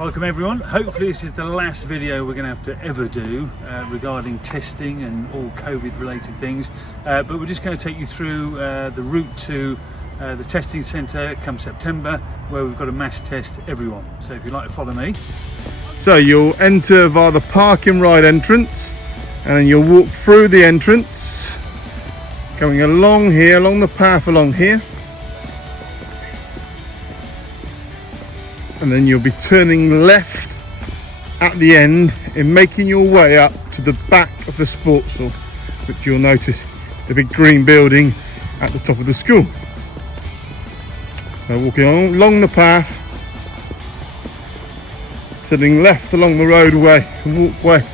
Welcome everyone. Hopefully this is the last video we're going to have to ever do regarding testing and all COVID related things, but we're just going to take you through the route to the testing centre come September, where we've got to mass test everyone. So if you'd like to follow me. So you'll enter via the park and ride entrance, and then you'll walk through the entrance, going along here, along the path along here, and then you'll be turning left at the end and making your way up to the back of the sports hall, which you'll notice the big green building at the top of the school. So walking along the path, turning left along the roadway and walkway,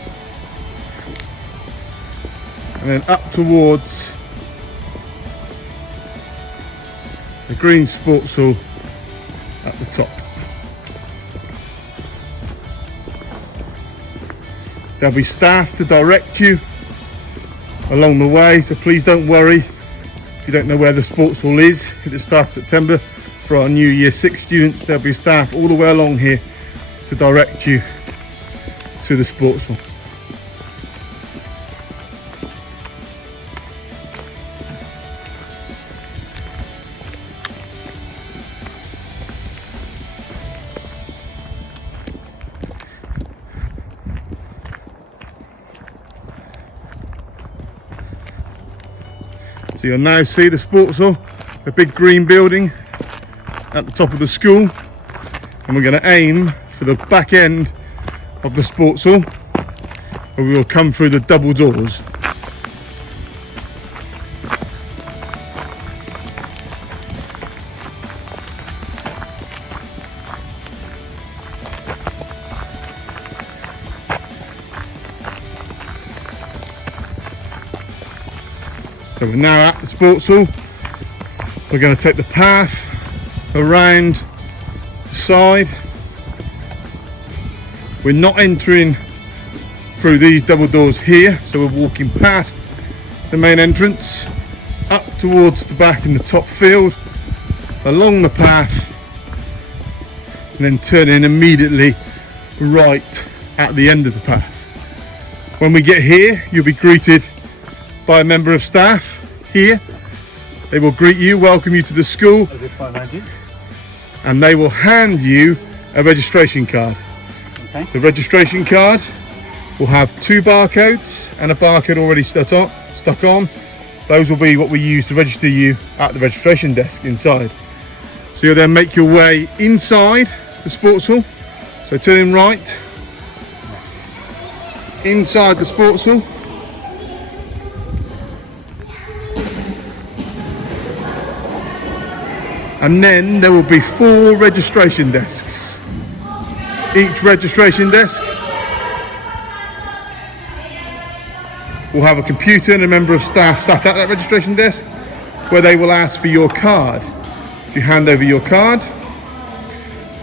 and then up towards the green sports hall at the top. There'll be staff to direct you along the way, so please don't worry if you don't know where the sports hall is at the start of September. For our new Year 6 students, there'll be staff all the way along here to direct you to the sports hall. So you'll now see the sports hall, the big green building at the top of the school, and we're going to aim for the back end of the sports hall, where we will come through the double doors. So we're now at the sports hall. We're going to take the path around the side. We're not entering through these double doors here, so we're walking past the main entrance, up towards the back in the top field, along the path, and then turning immediately right at the end of the path. When we get here, you'll be greeted by a member of staff here. They will greet you, welcome you to the school, As if by magic. and they will hand you a registration card. Okay. The registration card will have 2 barcodes and a barcode already stuck on. Those will be what we use to register you at the registration desk inside. So you'll then make your way inside the sports hall. So turning right, inside the sports hall. And then there will be 4 registration desks. Each registration desk will have a computer and a member of staff sat at that registration desk, where they will ask for your card. If you hand over your card,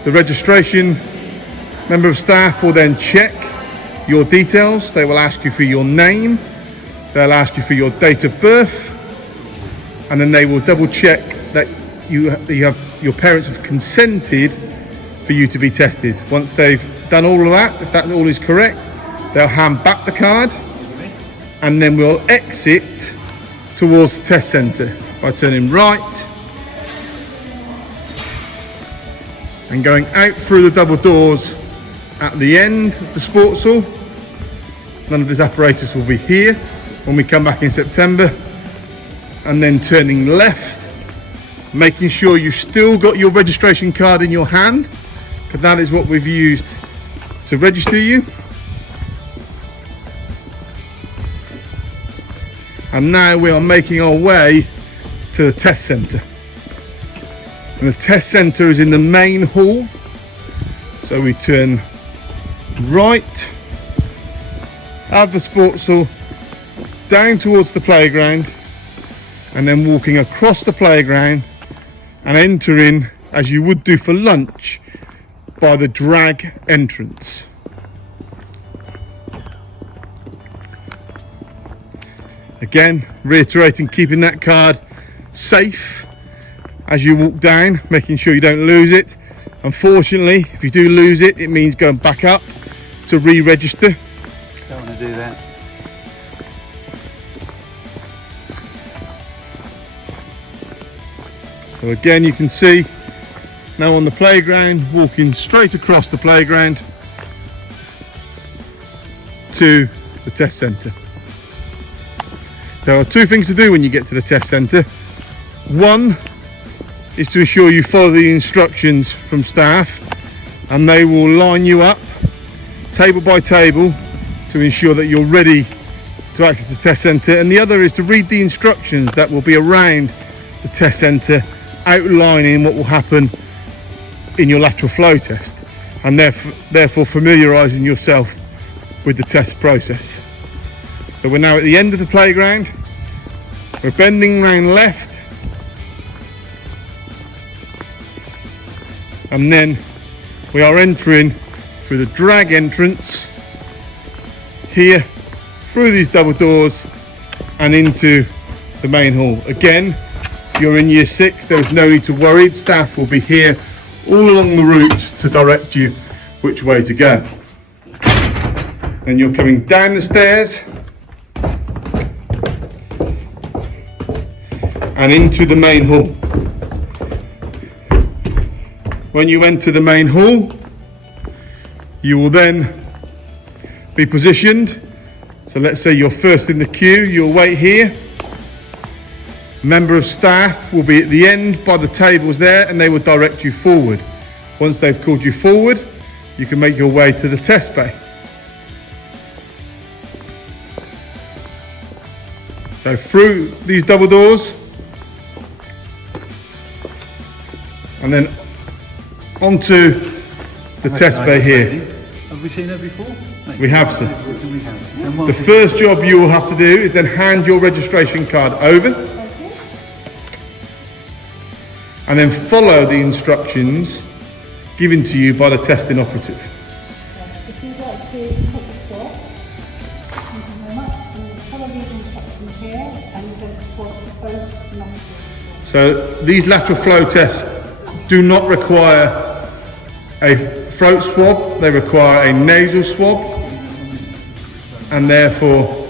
the registration member of staff will then check your details. They will ask you for your name, they'll ask you for your date of birth, and then they will double check that your parents have consented for you to be tested. Once they've done all of that, if that all is correct, they'll hand back the card, and then we'll exit towards the test centre by turning right and going out through the double doors at the end of the sports hall. None of this apparatus will be here when we come back in September, and then turning left, making sure you've still got your registration card in your hand, because that is what we've used to register you. And now we are making our way to the test centre. And the test centre is in the main hall. So we turn right out of the sports hall, down towards the playground, and then walking across the playground and entering, as you would do for lunch, by the drag entrance. Again, reiterating, keeping that card safe as you walk down, making sure you don't lose it. Unfortunately, if you do lose it, it means going back up to re-register. Don't want to do that. So again, you can see now on the playground, walking straight across the playground to the test centre. There are two things to do when you get to the test centre. One is to ensure you follow the instructions from staff, and they will line you up table by table to ensure that you're ready to access the test centre. And the other is to read the instructions that will be around the test centre, outlining what will happen in your lateral flow test, and therefore familiarising yourself with the test process. So we're now at the end of the playground. We're bending round left, and then we are entering through the drag entrance here, through these double doors and into the main hall. Again, if you're in year 6, there is no need to worry. Staff will be here all along the route to direct you which way to go. Then you're coming down the stairs and into the main hall. When you enter the main hall, you will then be positioned. So let's say you're first in the queue, you'll wait here. A member of staff will be at the end by the tables there, and they will direct you forward. Once they've called you forward, you can make your way to the test bay. So through these double doors, and then onto the test bay here. Have we seen her before? No. We have, sir. We have. The first job you will have to do is then hand your registration card over, and then follow the instructions given to you by the testing operative. If you'd like to take a swab, thank you very much, and follow these instructions here, and you're going to swab both nostrils. So these lateral flow tests do not require a throat swab, they require a nasal swab, and therefore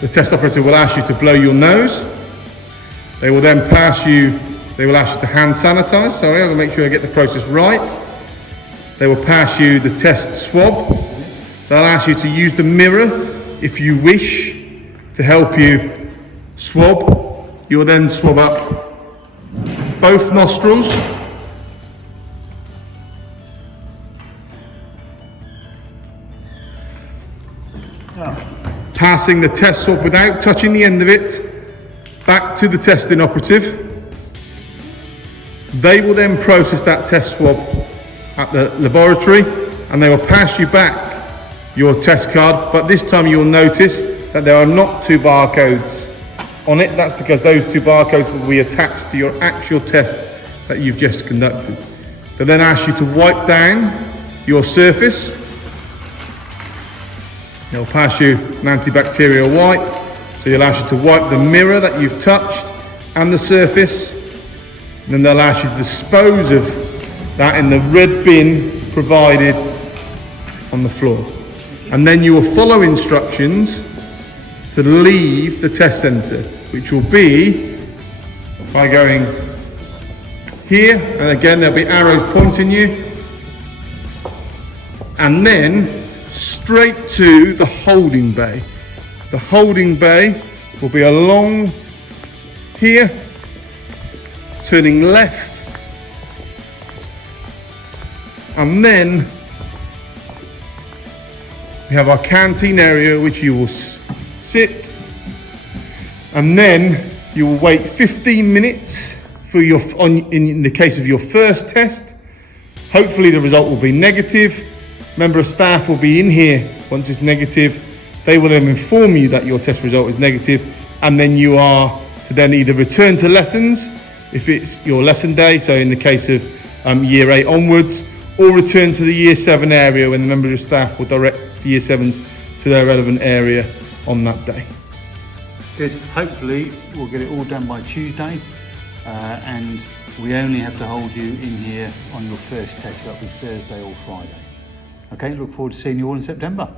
the test operator will ask you to blow your nose. They will then ask you to hand sanitize. Sorry, I will make sure I get the process right. They will pass you the test swab. They'll ask you to use the mirror if you wish to help you swab. You will then swab up both nostrils. Passing the test swab without touching the end of it back to the testing operative. They will then process that test swab at the laboratory, and they will pass you back your test card, but this time you'll notice that there are not 2 barcodes on it. That's because those 2 barcodes will be attached to your actual test that you've just conducted. They then ask you to wipe down your surface. They'll pass you an antibacterial wipe, so you'll ask you to wipe the mirror that you've touched and the surface. And then they'll ask you to dispose of that in the red bin provided on the floor. And then you will follow instructions to leave the test centre, which will be by going here, and again there'll be arrows pointing you, and then straight to the holding bay. The holding bay will be along here, turning left, and then we have our canteen area, which you will sit, and then you will wait 15 minutes for in the case of your first test. Hopefully the result will be negative. Member of staff will be in here once it's negative. They will then inform you that your test result is negative, and then you are to then either return to lessons if it's your lesson day, so in the case of year 8 onwards, or return to the year 7 area when the member of staff will direct the year 7s to their relevant area on that day. Good. Hopefully we'll get it all done by Tuesday, and We only have to hold you in here on your first test, so that'll be Thursday or Friday. Okay, look forward to seeing you all in September.